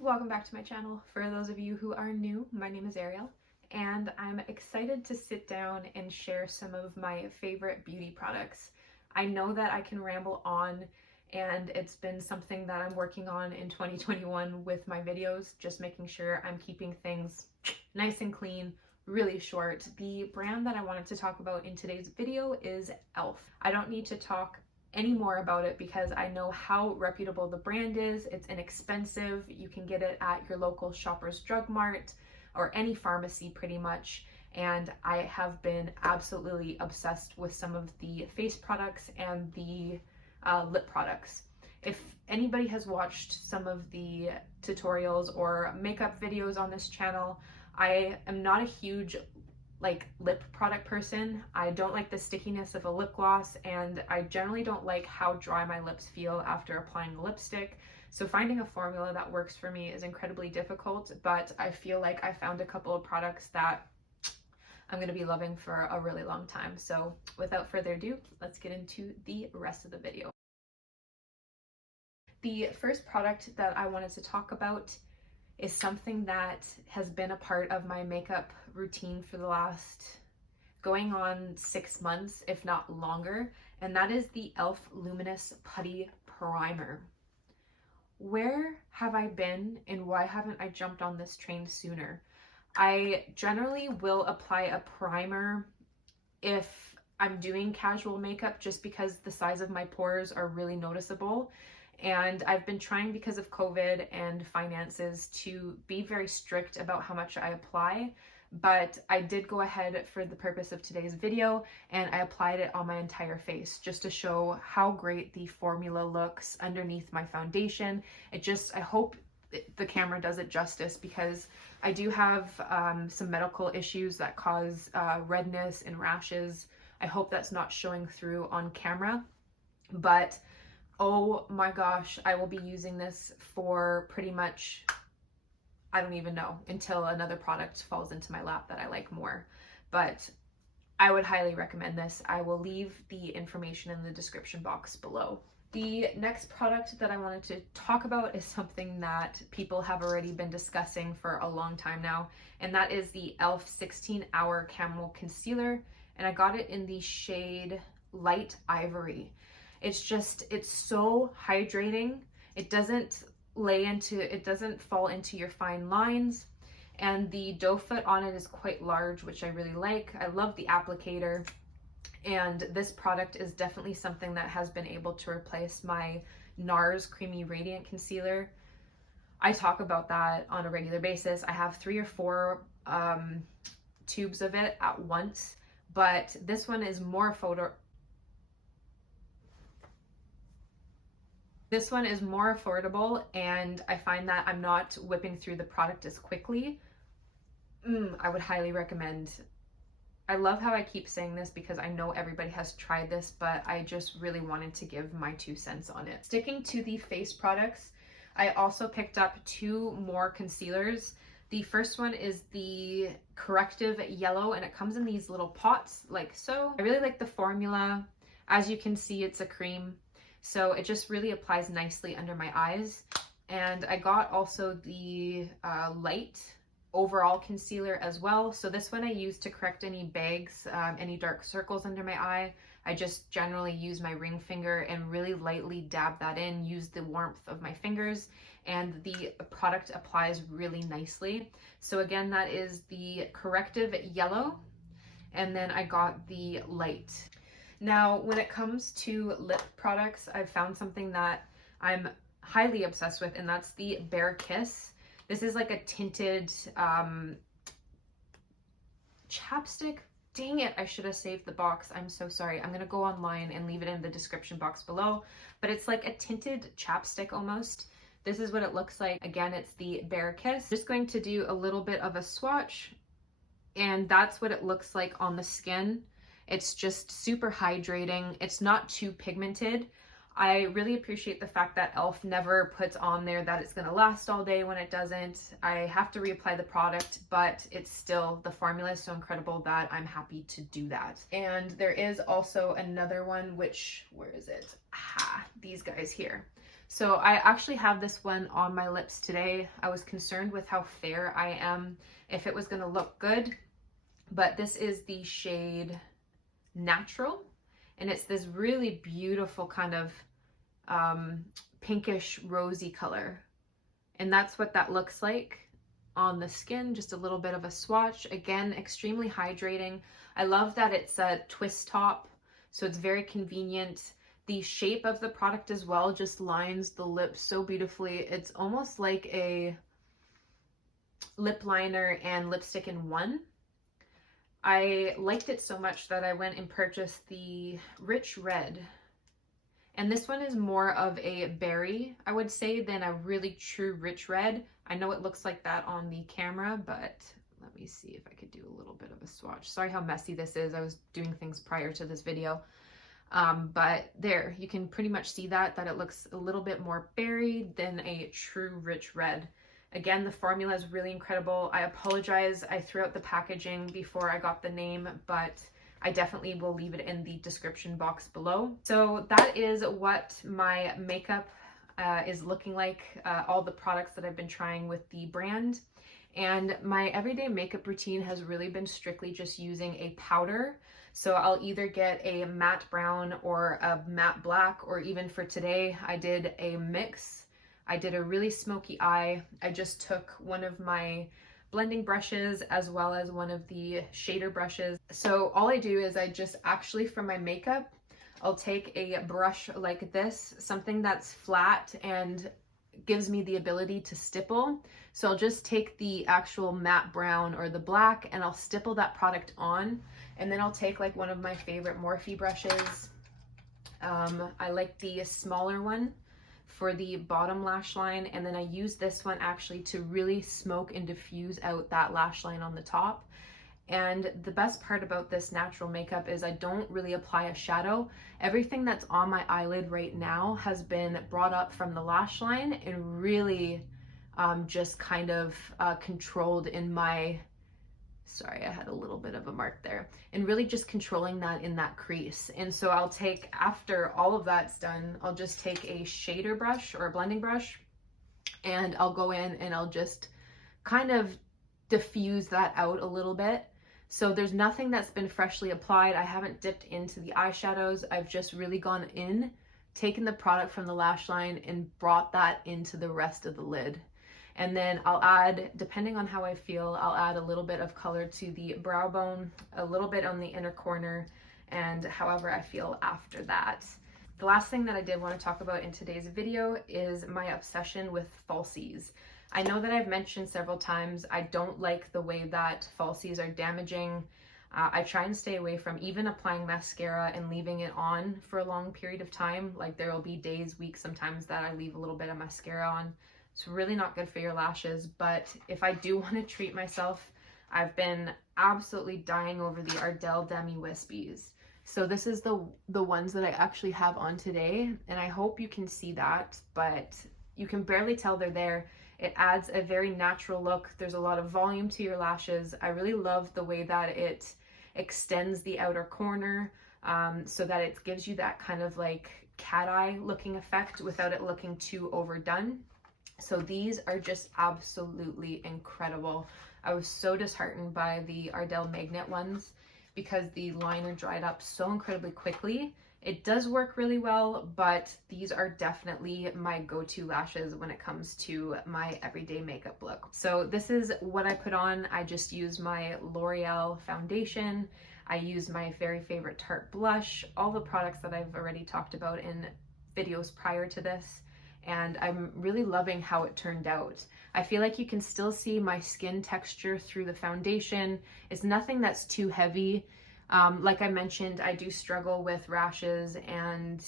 Welcome back to my channel. For those of you who are new, my name is Ariel, and I'm excited to sit down and share some of my favorite beauty products. I know that I can ramble on, and it's been something that I'm working on in 2021 with my videos, just making sure I'm keeping things nice and clean, really short. The brand that I wanted to talk about in today's video is e.l.f. I don't need to talk any more about it because I know how reputable the brand is. It's inexpensive. You can get it at your local Shoppers Drug Mart or any pharmacy pretty much. And I have been absolutely obsessed with some of the face products and the lip products. If anybody has watched some of the tutorials or makeup videos on this channel, I am not a huge lip product person. I don't like the stickiness of a lip gloss, and I generally don't like how dry my lips feel after applying the lipstick. So finding a formula that works for me is incredibly difficult, but I feel like I found a couple of products that I'm going to be loving for a really long time. So without further ado, let's get into the rest of the video. The first product that I wanted to talk about is something that has been a part of my makeup routine for the last going on 6 months, if not longer, and that is the e.l.f. Luminous Putty Primer. Where have I been and why haven't I jumped on this train sooner? I generally will apply a primer if I'm doing casual makeup just because the size of my pores are really noticeable. And I've been trying, because of COVID and finances, to be very strict about how much I apply. But I did go ahead for the purpose of today's video and I applied it on my entire face just to show how great the formula looks underneath my foundation. I hope the camera does it justice because I do have some medical issues that cause redness and rashes. I hope that's not showing through on camera, but oh my gosh, I will be using this for pretty much, I don't even know, until another product falls into my lap that I like more. But I would highly recommend this. I will leave the information in the description box below. The next product that I wanted to talk about is something that people have already been discussing for a long time now, and that is the e.l.f. 16-Hour Camo Concealer, and I got it in the shade Light Ivory. It's so hydrating. It doesn't fall into your fine lines, and the doe foot on it is quite large, which I really like. I love the applicator, and this product is definitely something that has been able to replace my NARS Creamy Radiant Concealer. I talk about that on a regular basis. I have 3 or 4 tubes of it at once, but this one is more affordable, and I find that I'm not whipping through the product as quickly. I would highly recommend. I love how I keep saying this because I know everybody has tried this, but I just really wanted to give my 2 cents on it. Sticking to the face products, I also picked up 2 more concealers. The first one is the Corrective Yellow, and it comes in these little pots like so. I really like the formula. As you can see, it's a cream, so it just really applies nicely under my eyes. And I got also the light overall concealer as well. So this one I use to correct any bags, any dark circles under my eye. I just generally use my ring finger and really lightly dab that in, use the warmth of my fingers, and the product applies really nicely. So again, that is the Corrective Yellow, and then I got the light. Now, when it comes to lip products, I've found something that I'm highly obsessed with, and that's the Bare Kiss. This is like a tinted chapstick. Dang it, I should have saved the box. I'm so sorry. I'm going to go online and leave it in the description box below. But it's like a tinted chapstick almost. This is what it looks like. Again, it's the Bare Kiss. Just going to do a little bit of a swatch, and that's what it looks like on the skin. It's just super hydrating. It's not too pigmented. I really appreciate the fact that e.l.f. never puts on there that it's gonna last all day when it doesn't. I have to reapply the product, but it's still, the formula is so incredible that I'm happy to do that. And there is also another one, which, where is it? These guys here. So I actually have this one on my lips today. I was concerned with how fair I am, if it was going to look good, but this is the shade Natural, and it's this really beautiful kind of pinkish rosy color, and that's what that looks like on the skin. Just a little bit of a swatch. Again, extremely hydrating. I love that it's a twist top, so it's very convenient. The shape of the product as well just lines the lips so beautifully. It's almost like a lip liner and lipstick in one. I liked it so much that I went and purchased the Rich Red. And this one is more of a berry, I would say, than a really true rich red. I know it looks like that on the camera, but let me see if I could do a little bit of a swatch. Sorry how messy this is. I was doing things prior to this video. But there, you can pretty much see that it looks a little bit more berry than a true rich red. Again, the formula is really incredible. I apologize, I threw out the packaging before I got the name, but I definitely will leave it in the description box below. So that is what my makeup is looking like, all the products that I've been trying with the brand. And my everyday makeup routine has really been strictly just using a powder. So I'll either get a matte brown or a matte black, or even for today, I did a mix. I did a really smoky eye. I just took one of my blending brushes as well as one of the shader brushes. So all I do is I just actually, for my makeup, I'll take a brush like this, something that's flat and gives me the ability to stipple. So I'll just take the actual matte brown or the black and I'll stipple that product on. And then I'll take like one of my favorite Morphe brushes. I like the smaller one for the bottom lash line, and then I use this one actually to really smoke and diffuse out that lash line on the top. And the best part about this natural makeup is I don't really apply a shadow. Everything that's on my eyelid right now has been brought up from the lash line and really just kind of controlled in my, sorry, I had a little bit of a mark there, and really just controlling that in that crease. And so I'll take, after all of that's done, I'll just take a shader brush or a blending brush and I'll go in and I'll just kind of diffuse that out a little bit. So there's nothing that's been freshly applied. I haven't dipped into the eyeshadows. I've just really gone in, taken the product from the lash line and brought that into the rest of the lid. And then I'll add, depending on how I feel, I'll add a little bit of color to the brow bone, a little bit on the inner corner, and however I feel after that. The last thing that I did want to talk about in today's video is my obsession with falsies. I know that I've mentioned several times, I don't like the way that falsies are damaging. I try and stay away from even applying mascara and leaving it on for a long period of time. Like there will be days, weeks sometimes that I leave a little bit of mascara on. It's really not good for your lashes, but if I do want to treat myself, I've been absolutely dying over the Ardell Demi Wispies. So this is the ones that I actually have on today, and I hope you can see that, but you can barely tell they're there. It adds a very natural look. There's a lot of volume to your lashes. I really love the way that it extends the outer corner so that it gives you that kind of like cat eye looking effect without it looking too overdone. So these are just absolutely incredible. I was so disheartened by the Ardell Magnet ones because the liner dried up so incredibly quickly. It does work really well, but these are definitely my go-to lashes when it comes to my everyday makeup look. So this is what I put on. I just use my L'Oreal foundation. I use my very favorite Tarte blush, all the products that I've already talked about in videos prior to this. And I'm really loving how it turned out. I feel like you can still see my skin texture through the foundation. It's nothing that's too heavy. Like I mentioned, I do struggle with rashes and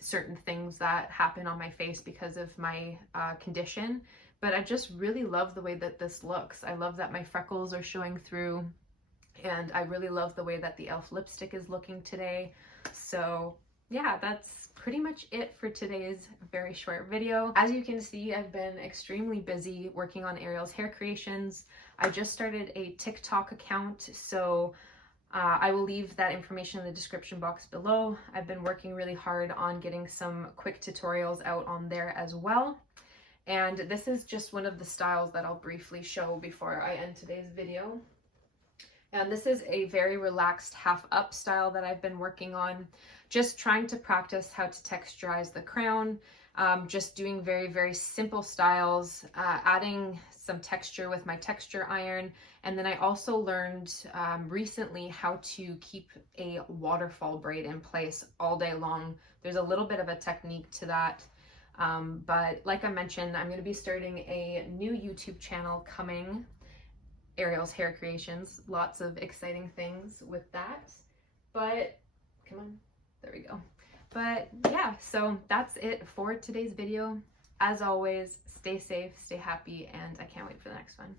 certain things that happen on my face because of my condition. But I just really love the way that this looks. I love that my freckles are showing through, and I really love the way that the e.l.f. lipstick is looking today. So yeah, that's pretty much it for today's very short video. As you can see, I've been extremely busy working on Ariel's hair creations. I just started a TikTok account, so I will leave that information in the description box below. I've been working really hard on getting some quick tutorials out on there as well. And this is just one of the styles that I'll briefly show before I end today's video. And this is a very relaxed half up style that I've been working on, just trying to practice how to texturize the crown, just doing very, very simple styles, adding some texture with my texture iron. And then I also learned recently how to keep a waterfall braid in place all day long. There's a little bit of a technique to that. But like I mentioned, I'm going to be starting a new YouTube channel coming, Ariel's Hair Creations. Lots of exciting things with that. But come on, there we go. But yeah, so that's it for today's video. As always, stay safe, stay happy, and I can't wait for the next one.